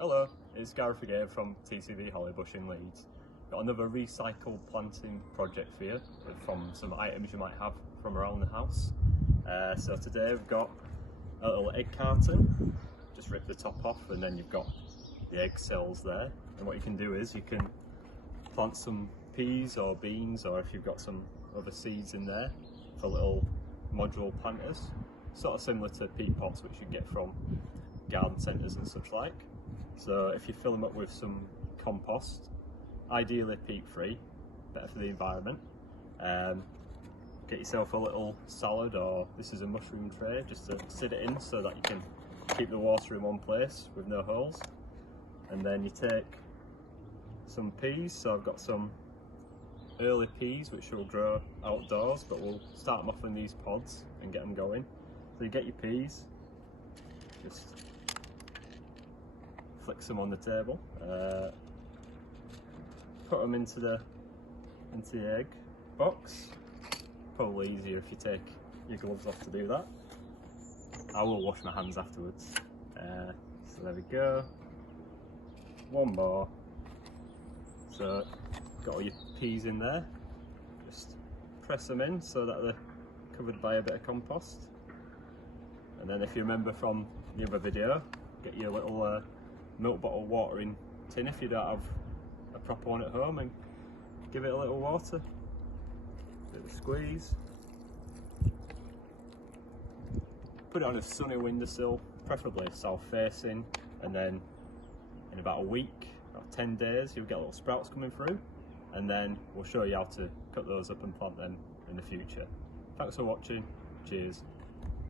Hello, it's Gareth again from TCV Hollybush in Leeds. Got another recycled planting project for you from some items you might have from around the house. So today we've got a little egg carton. Just rip the top off and then you've got the egg cells there. And what you can do is you can plant some peas or beans, or if you've got some other seeds in there for little modular planters. Sort of similar to peat pots which you get from garden centres and such like. So if you fill them up with some compost, ideally peat free, better for the environment, get yourself a little salad, or this is a mushroom tray, just to sit it in so that you can keep the water in one place with no holes. And then you take some peas, so I've got some early peas which will grow outdoors, but we'll start them off in these pods and get them going. So you get your peas, just flick some on the table, put them into the egg box. Probably easier if you take your gloves off to do that. I will wash my hands afterwards. So there we go. One more. So got all your peas in there. Just press them in so that they're covered by a bit of compost. And then if you remember from the other video, get your little milk bottle watering tin if you don't have a proper one at home, and give it a little water, bit of a squeeze, put it on a sunny windowsill, preferably south facing, and then in about a week, about 10 days, you'll get little sprouts coming through, and then we'll show you how to cut those up and plant them in the future. Thanks for watching, cheers.